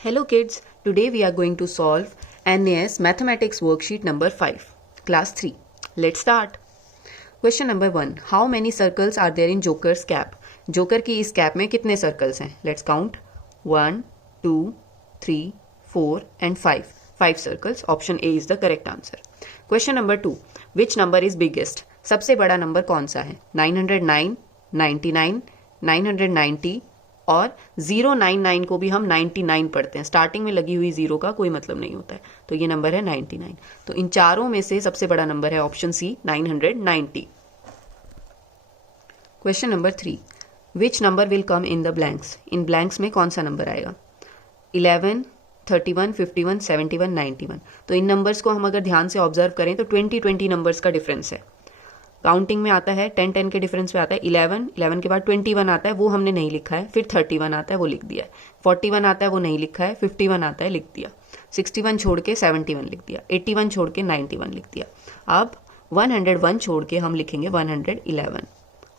Hello kids, today we are going to solve NAS Mathematics Worksheet number 5, Class 3. Let's start. Question number 1. How many circles are there in Joker's cap? Joker की इस cap में कितने circles हैं? Let's count. 1, 2, 3, 4 and 5. 5 circles. Option A is the correct answer. Question number 2. Which number is biggest? सबसे बड़ा number कौन सा है? 909, 99, 990 और 099 को भी हम 99 पढ़ते हैं. स्टार्टिंग में लगी हुई जीरो का कोई मतलब नहीं होता है, तो ये नंबर है 99. तो इन चारों में से सबसे बड़ा नंबर है option C 990. Question number 3. Which number will come in the blanks? इन ब्लैंक्स में कौन सा नंबर आएगा? 11, 31, 51, 71, 91. तो इन नंबर्स को हम अगर ध्यान से ऑब्जर्व करें तो 20 नंबर्स का डिफरेंस है. काउंटिंग में आता है 10 के डिफरेंस में आता है 11 के बाद 21 आता है, वो हमने नहीं लिखा है. फिर 31 आता है, वो लिख दिया है. 41 आता है, वो नहीं लिखा है. 51 आता है, लिख दिया. 61 छोड़ के 71 लिख दिया. 81 छोड़ के 91 लिख दिया. अब 101 छोड़ के हम लिखेंगे 111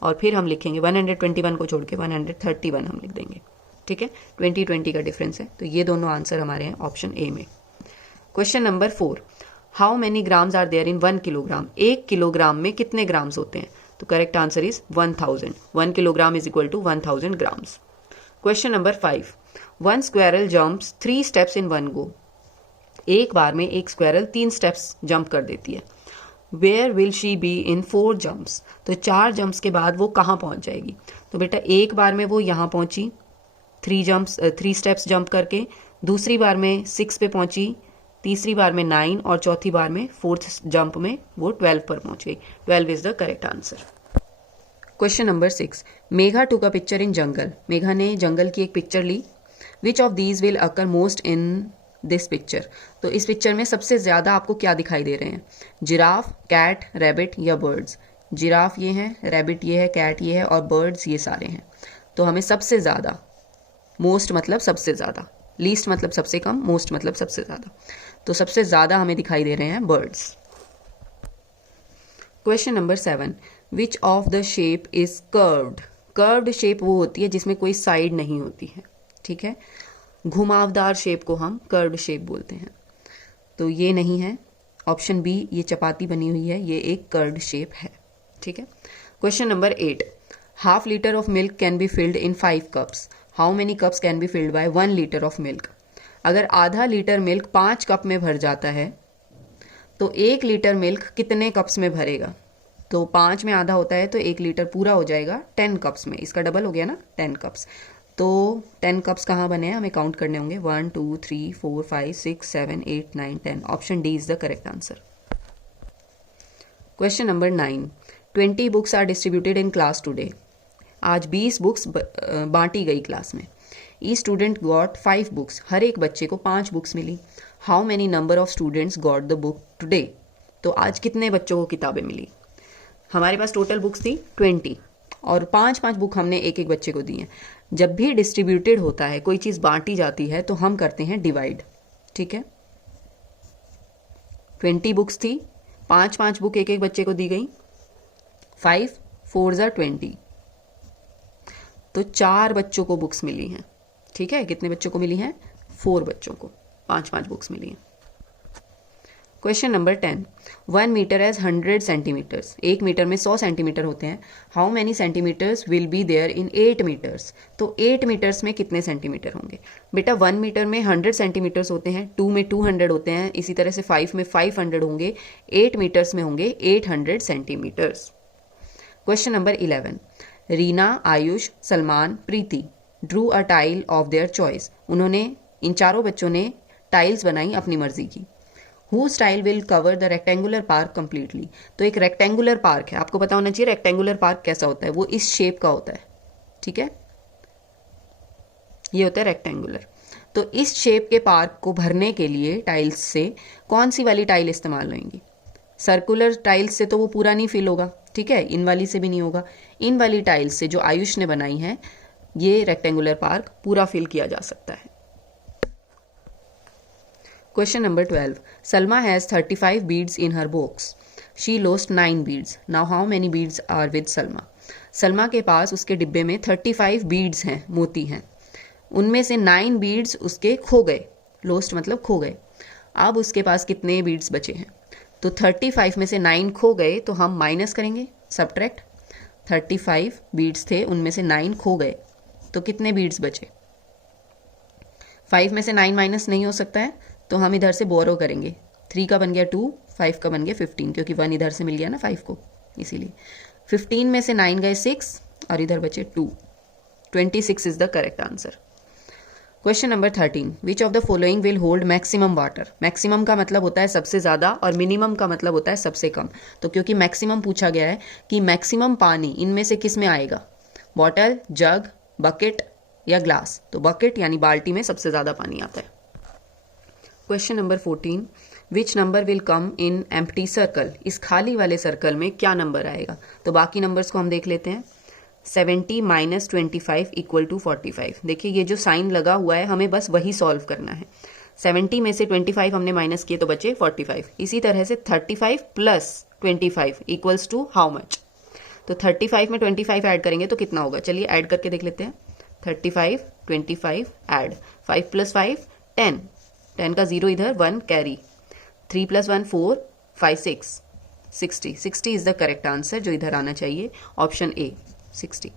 और फिर हम लिखेंगे 121 को छोड़ के 131 हम लिख देंगे. ठीक है, 20 का डिफरेंस है. तो ये दोनों आंसर हमारे हैं ऑप्शन ए में. Question number 4. How many grams are there in 1 kilogram? 1 kilogram में कितने ग्राम्स होते हैं? तो correct answer is 1000. 1 kilogram is equal to 1000 grams. Question number 5. 1 squirrel jumps 3 steps in 1 go. एक बार में एक स्क्वेरल 3 स्टेप्स जंप कर देती है. Where will she be in 4 jumps? तो 4 जंप्स के बाद वो कहाँ पहुंच जाएगी? तो बेटा एक बार में वो यहाँ पहुंची 3 स्टेप्स जंप करके, दूसरी बार में 6 पे पहुंची, तीसरी बार में 9 और चौथी बार में 4th जंप में वो 12 पर पहुंच गई. 12 is the correct answer. Question number 6. Megha took a picture in जंगल. मेघा ने जंगल की एक picture Lee. Which of these will occur most in this picture? तो इस पिक्चर में सबसे ज्यादा आपको क्या दिखाई दे रहे हैं? जिराफ, कैट, रैबिट या बर्ड्स? जिराफ ये है, रैबिट ये है, कैट ये है और बर्ड्स ये सारे हैं. तो हमें सबसे ज्यादा, मोस्ट मतलब सबसे ज्यादा, लीस्ट मतलब सबसे कम, मोस्ट मतलब सबसे ज्यादा, तो सबसे ज्यादा हमें दिखाई दे रहे हैं birds. Question number 7. Which of the shape is curved? Curved shape वो होती है जिसमें कोई साइड नहीं होती है. ठीक है, घुमावदार शेप को हम कर्व्ड शेप बोलते हैं. तो ये नहीं है. ऑप्शन बी, ये चपाती बनी हुई है, ये एक कर्व्ड शेप है. ठीक है. Question number 8. Half litre of milk can be filled in 5 cups. How many cups can be filled by 1 litre of milk? अगर आधा लीटर मिल्क 5 कप में भर जाता है तो 1 लीटर मिल्क कितने कप्स में भरेगा? तो 5 में आधा होता है तो 1 लीटर पूरा हो जाएगा 10 कप्स में. इसका डबल हो गया ना, 10 कप्स. तो 10 कप्स कहाँ बने हैं हमें काउंट करने होंगे. 1, 2, 3, 4, 5, 6, 7, 8, 9, 10. Option D is the correct answer. Question number 9. 20 books are distributed in class today. आज 20 बुक्स बांटी गई क्लास में. Each student got 5 books. हर एक बच्चे को 5 बुक्स मिली. How many number of students got the book today? तो आज कितने बच्चों को किताबें मिली? हमारे पास टोटल बुक्स थी 20 और 5-5 बुक हमने एक एक बच्चे को दी हैं. जब भी डिस्ट्रीब्यूटेड होता है, कोई चीज़ बांटी जाती है, तो हम करते हैं डिवाइड. ठीक है, 20 बुक्स थी, 5-5 बुक एक एक बच्चे को दी गई. 5 4 are 20, तो 4 बच्चों को बुक्स मिली हैं. ठीक है, कितने बच्चों को मिली हैं? 4 बच्चों को 5-5 बुक्स मिली हैं. Question number 10. 1 metre is 100 centimetres. 1 metre में 100 सेंटीमीटर होते हैं. How many centimetres will be there in 8 metres? तो 8 मीटर्स में कितने सेंटीमीटर होंगे? बेटा 1 मीटर में 100 सेंटीमीटर्स होते हैं, 2 में 200 होते हैं, इसी तरह से 5 में 500 होंगे, 8 मीटर्स में होंगे 800 centimetres. Question number 11. Reena, Ayush, Salman, Preeti drew a tile of their choice. उन्होंने, इन चारों बच्चों ने टाइल्स बनाई अपनी मर्जी की. Whose style will cover the rectangular park completely? तो एक रेक्टेंगुलर पार्क है, आपको पता होना चाहिए रेक्टेंगुलर पार्क कैसा होता है. वो इस शेप का होता है. ठीक है, ये होता है रेक्टेंगुलर. तो इस शेप के पार्क को भरने के लिए टाइल्स से कौन सी वाली टाइल इस्तेमाल होंगी? सर्कुलर टाइल्स से तो वो पूरा नहीं फिल होगा. ठीक है, इन वाली से भी नहीं होगा. इन वाली टाइल्स से जो आयुष ने बनाई है, ये रेक्टेंगुलर पार्क पूरा फिल किया जा सकता है. Question number 12. Salma has 35 beads in her box. She lost 9 beads. Now how many beads are with Salma? Salma के पास उसके डिब्बे में 35 बीड्स हैं, मोती हैं. उनमें से 9 बीड्स उसके खो गए, लोस्ट मतलब खो गए। अब उसके पास कितने बीड्स बचे हैं? तो 35 में से 9 खो गए तो हम माइनस करेंगे, सब्ट्रैक्ट। 35 बीड्स थे, उनमें से 9 खो गए, तो कितने बीड्स बचे? 5 में से 9 माइनस नहीं हो सकता है, तो हम इधर से बोरो करेंगे। 3 का बन गया 2, 5 का बन गया 15, क्योंकि 1 इधर से मिल गया ना 5 को, इसीलिए 15 में से 9 गए 6 और इधर बचे 2। 26 is the correct answer. Question number 13, which of the following will hold maximum water? Maximum का मतलब होता है सबसे ज़्यादा और मिनिमम का मतलब होता है सबसे कम। तो क्योंकि मैक्सिमम पूछा गया है कि मैक्सिमम पानी इनमें से किस में आएगा, बॉटल, जग, बकेट या ग्लास? तो बकेट यानी बाल्टी में सबसे ज़्यादा पानी आता है। Question number 14, which number will come in empty circle? इस खाली वाले सर्कल में क्या नंबर आएगा? तो बाकी नंबर्स को हम देख लेते हैं। 70 माइनस 25 इक्वल टू 45। देखिए ये जो साइन लगा हुआ है हमें बस वही सॉल्व करना है। 70 में से 25 हमने माइनस किए तो बचे 45। इसी तरह से 35 plus 25 equals to how much? तो 35 में 25 ऐड करेंगे तो कितना होगा? चलिए ऐड करके देख लेते हैं। 35 25 ऐड 5 प्लस 5 10, 10 का 0 इधर, 1 carry, 3 plus 1 4, 5 6 60। 60 is the correct answer, जो इधर आना चाहिए, option A 60।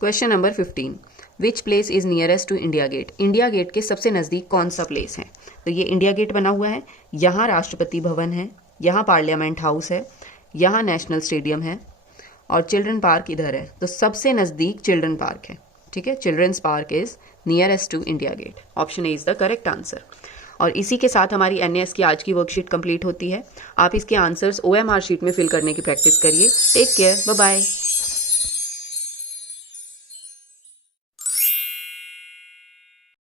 Question number 15, which place is nearest to India Gate? India Gate के सबसे नज़दीक कौन सा प्लेस है? तो ये इंडिया गेट बना हुआ है, यहाँ राष्ट्रपति भवन है, यहाँ पार्लियामेंट हाउस है, यहाँ नेशनल स्टेडियम है और चिल्ड्रन पार्क इधर है। तो सबसे नज़दीक चिल्ड्रन पार्क है, ठीक है। Children's park is nearest to India Gate, option A is the correct answer. और इसी के साथ हमारी एनएएस की आज की वर्कशीट कंप्लीट होती है। आप इसके आंसर्स ओएमआर शीट में फिल करने की प्रैक्टिस करिए। Take care, bye bye.